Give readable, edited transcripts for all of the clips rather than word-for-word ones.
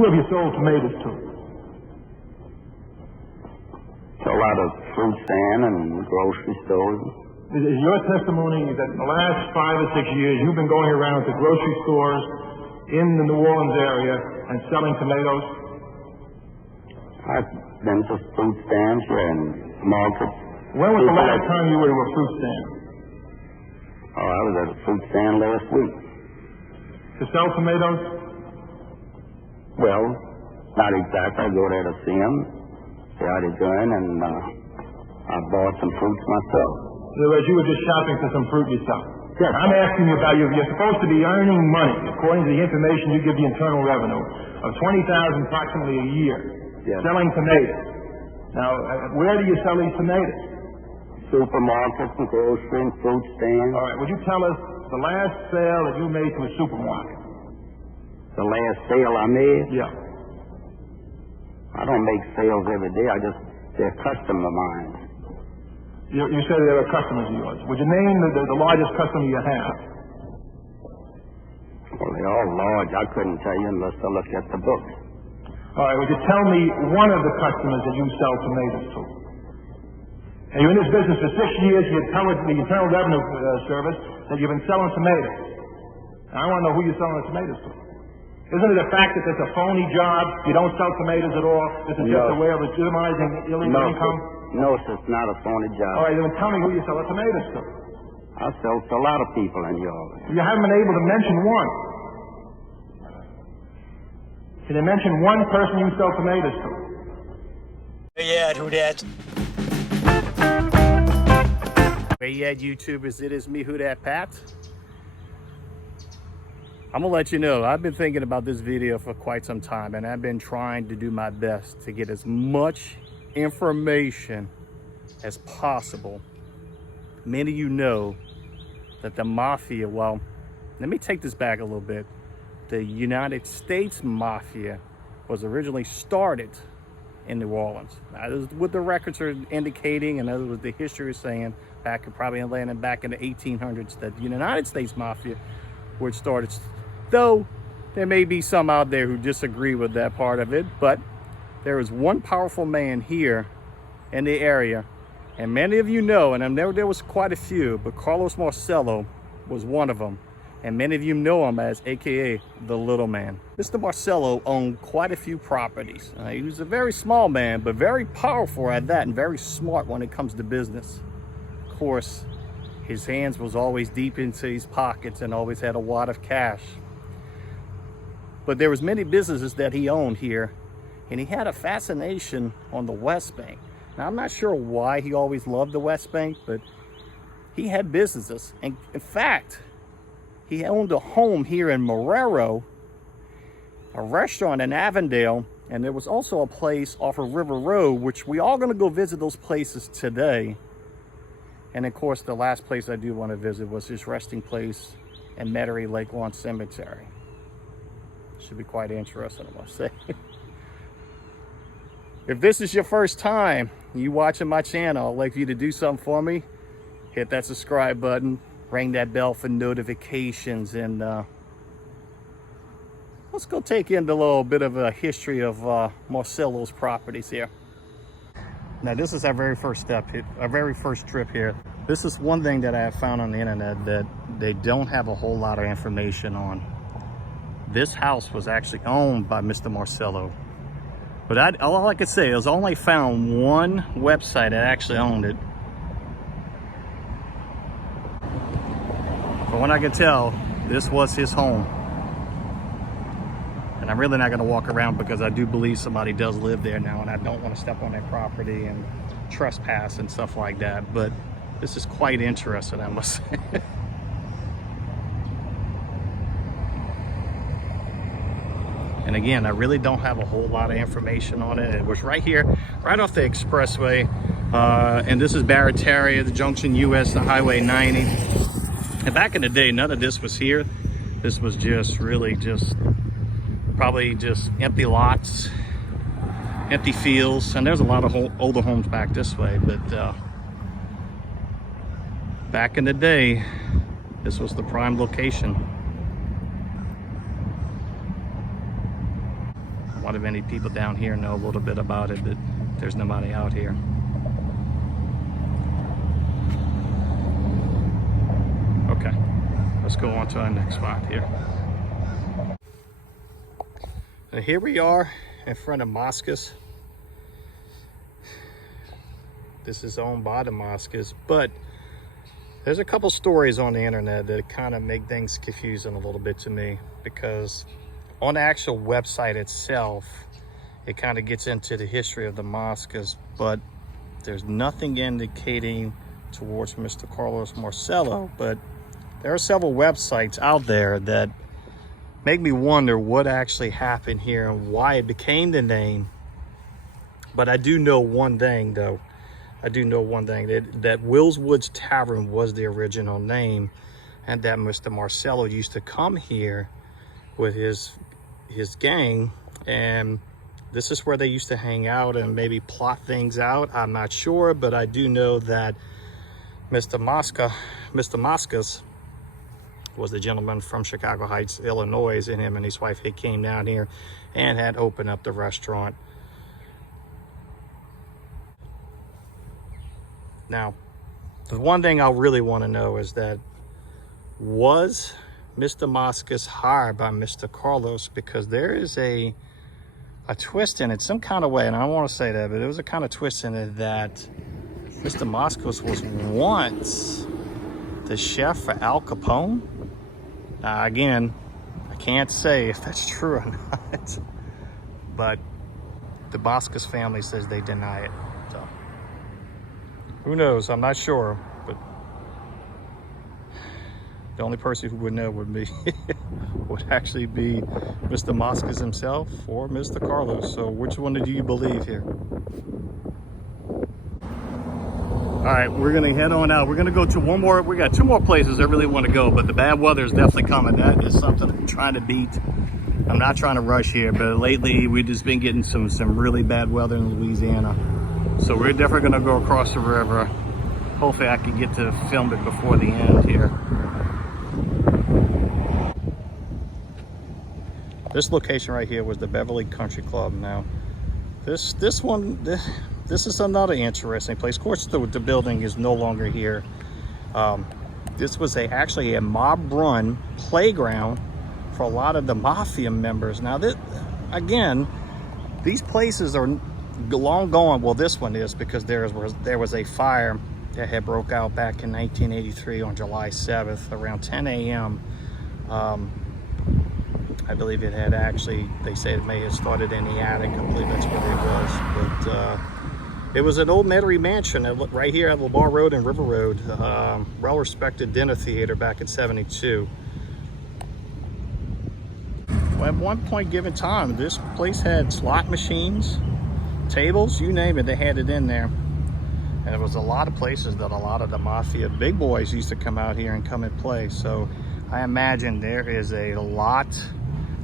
Who have you sold tomatoes to? To a lot of fruit stand and grocery stores. Is your testimony that in the last 5 or 6 years you've been going around to grocery stores in the New Orleans area and selling tomatoes? I've been to fruit stands and markets. When was the last time you were to a fruit stand? Oh, I was at a fruit stand last week. To sell tomatoes? Well, not exactly. I go there to see them, see how they're doing, and I bought some fruits myself. In other words, you were just shopping for some fruit yourself? Yes. I'm asking you about you're supposed to be earning money, according to the information you give the Internal Revenue, of $20,000 approximately a year, yes, selling tomatoes. Now, where do you sell these tomatoes? Supermarkets and grocery and fruit stands. All right, would you tell us the last sale that you made to a supermarket? The last sale I made? Yeah. I don't make sales every day. They're customer mine. You said they were customers of yours. Would you name the largest customer you have? Well, they're all large. I couldn't tell you unless I look at the books. All right, would you tell me one of the customers that you sell tomatoes to? And you're in this business for 6 years. You tell the Internal Revenue Service that you've been selling tomatoes. Now, I want to know who you're selling the tomatoes to. Isn't it a fact that it's a phony job? You don't sell tomatoes at all? This is just a way of legitimizing illegal income? No, sir, it's not a phony job. All right, then tell me who you sell the tomatoes to. I sell to a lot of people in your... You haven't been able to mention one. Can you mention one person you sell tomatoes to? Yeah, who that? Hey, yeah, YouTubers, it is me, Who Dat Pat. I'm gonna let you know, I've been thinking about this video for quite some time, and I've been trying to do my best to get as much information as possible. Many of you know that the Mafia, well, let me take this back a little bit. The United States Mafia was originally started in New Orleans. Now, this is what the records are indicating, and that was the history is saying, back in the 1800s, that the United States Mafia where it started. Though there may be some out there who disagree with that part of it, but there is one powerful man here in the area, and many of you know, and there was quite a few, but Carlos Marcello was one of them, and many of you know him as AKA the Little Man. Mr. Marcello owned quite a few properties. He was a very small man, but very powerful at that, and very smart when it comes to business. Of course, his hands was always deep into his pockets and always had a wad of cash. But there was many businesses that he owned here, and he had a fascination on the West Bank. Now, I'm not sure why he always loved the West Bank, but he had businesses. And in fact, he owned a home here in Marcello, a restaurant in Avondale, and there was also a place off of River Road, which we all gonna go visit those places today. And of course, the last place I do want to visit was his resting place in Metairie Lake Lawn Cemetery. Should be quite interesting, I must say. If this is your first time you watching my channel, I'd like you to do something for me. Hit that subscribe button, ring that bell for notifications, and let's go take in a little bit of a history of Marcello's properties here. Now, this is our very first step, our very first trip here. This is one thing that I have found on the internet that they don't have a whole lot of information on. This house was actually owned by Mr. Marcello. But all I could say is I only found one website that actually owned it. From what I could tell, this was his home. And I'm really not gonna walk around because I do believe somebody does live there now, and I don't want to step on their property and trespass and stuff like that. But this is quite interesting, I must say. And again, I really don't have a whole lot of information on it. It was right here, right off the expressway. And this is Barataria, the junction US, the Highway 90. And back in the day, none of this was here. This was just really just probably just empty lots, empty fields. And there's a lot of older homes back this way. But back in the day, this was the prime location. wonder if any people down here know a little bit about it, but there's nobody out here. Okay, let's go on to our next spot here. And here we are in front of Moscas. This is owned by the Moscas, but there's a couple stories on the internet that kind of make things confusing a little bit to me, because on the actual website itself, it kind of gets into the history of the Moscas, but there's nothing indicating towards Mr. Carlos Marcello. But there are several websites out there that make me wonder what actually happened here and why it became the name. But I do know one thing, though. I do know one thing, that Will's Woods Tavern was the original name, and that Mr. Marcello used to come here with his gang, and this is where they used to hang out and maybe plot things out. I'm not sure, but I do know that Mr. Moscas was the gentleman from Chicago Heights, Illinois, and him and his wife, he came down here and had opened up the restaurant. Now, the one thing I really want to know is that, was Mr. Moscas hired by Mr. Carlos? Because there is a twist in it, some kind of way, and I don't want to say that, but there was a kind of twist in it that Mr. Moscas was once the chef for Al Capone. Now, again, I can't say if that's true or not, but the Moscas family says they deny it. So who knows? I'm not sure, but the only person who would know would actually be Mr. Moscas himself or Mr. Carlos. So which one do you believe here? All right, we're gonna head on out. We're gonna go to one more. We got two more places I really want to go, but the bad weather is definitely coming. That is something I'm trying to beat. I'm not trying to rush here, but lately we've just been getting some really bad weather in Louisiana. So we're definitely gonna go across the river. Hopefully I can get to film it before the end here. This location right here was the Beverly Country Club. Now, this is another interesting place. Of course, the building is no longer here. This was actually a mob-run playground for a lot of the Mafia members. Now, again, these places are long gone. Well, this one is, because there was a fire that had broke out back in 1983 on July 7th around 10 a.m. I believe it had actually, they say it may have started in the attic. I believe that's where it was. But it was an old Metairie mansion right here at LeBar Road and River Road. Well-respected dinner theater back in '72. Well, at one point given time, this place had slot machines, tables, you name it, they had it in there. And there was a lot of places that a lot of the Mafia big boys used to come out here and come and play. So I imagine there is a lot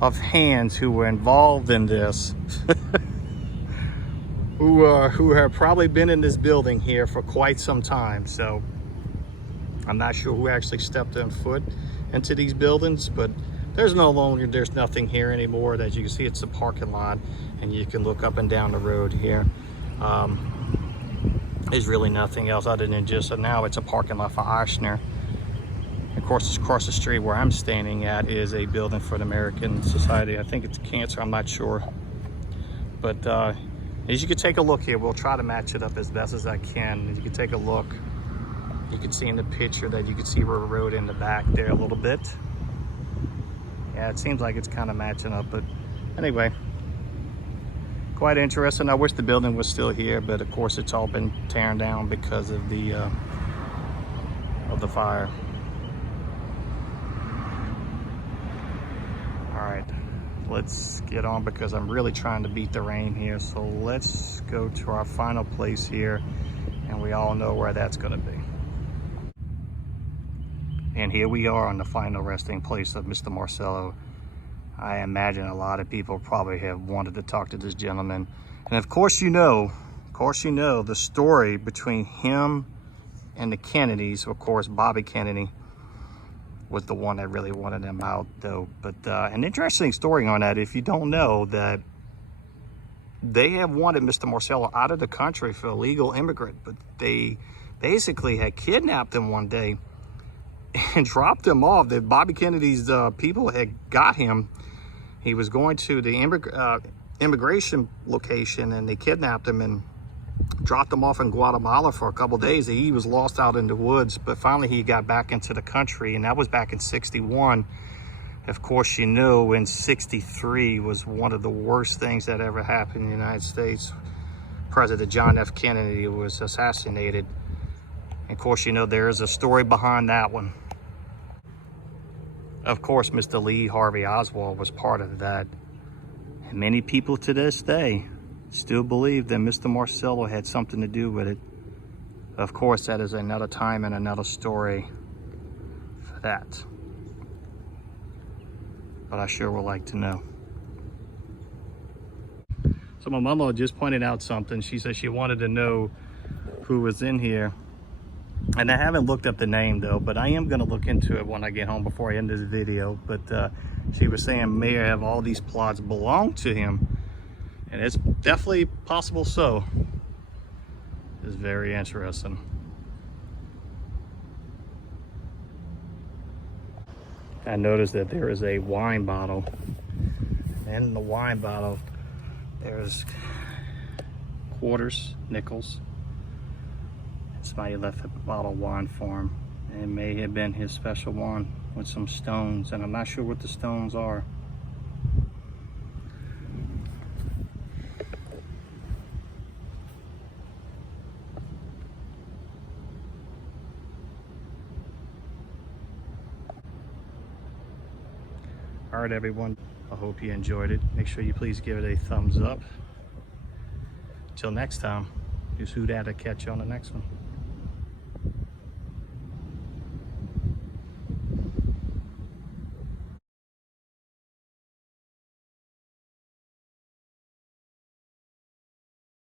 of hands who were involved in this who have probably been in this building here for quite some time. So I'm not sure who actually stepped on foot into these buildings, but there's nothing here anymore. As you can see, it's a parking lot, and you can look up and down the road here. There's really nothing else other than just now it's a parking lot for Ochsner. Of course, across the street where I'm standing at is a building for the American Society. I think it's cancer, I'm not sure. But as you can take a look here, we'll try to match it up as best as I can. As you can take a look, you can see in the picture that you can see River Road in the back there a little bit. Yeah, it seems like it's kind of matching up, but anyway, quite interesting. I wish the building was still here, but of course it's all been torn down because of the fire. All right, let's get on because I'm really trying to beat the rain here. So let's go to our final place here, and we all know where that's going to be. And here we are on the final resting place of Mr. Marcello. I imagine a lot of people probably have wanted to talk to this gentleman. And of course you know the story between him and the Kennedys. Of course, Bobby Kennedy was the one that really wanted him out, though. But an interesting story on that, if you don't know, that they have wanted Mr. Marcello out of the country for illegal immigrant, but they basically had kidnapped him one day and dropped him off. That Bobby Kennedy's people had got him. He was going to the immigration location, and they kidnapped him and dropped him off in Guatemala for a couple days. He was lost out in the woods, but finally he got back into the country, and that was back in '61. Of course, you know, in '63 was one of the worst things that ever happened in the United States. President John F. Kennedy was assassinated. And of course, you know, there is a story behind that one. Of course, Mr. Lee Harvey Oswald was part of that. And many people to this day still believe that Mr. Marcello had something to do with it. Of course, that is another time and another story for that. But I sure would like to know. So my mama just pointed out something. She said she wanted to know who was in here. And I haven't looked up the name though, but I am gonna look into it when I get home before I end this video. But she was saying may have all these plots belong to him. And it's definitely possible so. It's very interesting. I noticed that there is a wine bottle. And in the wine bottle, there's quarters, nickels. Somebody left a bottle of wine for him. It may have been his special wine with some stones, and I'm not sure what the stones are. All right, everyone, I hope you enjoyed it. Make sure you please give it a thumbs up. Till next time, here's Who Dat to catch you on the next one.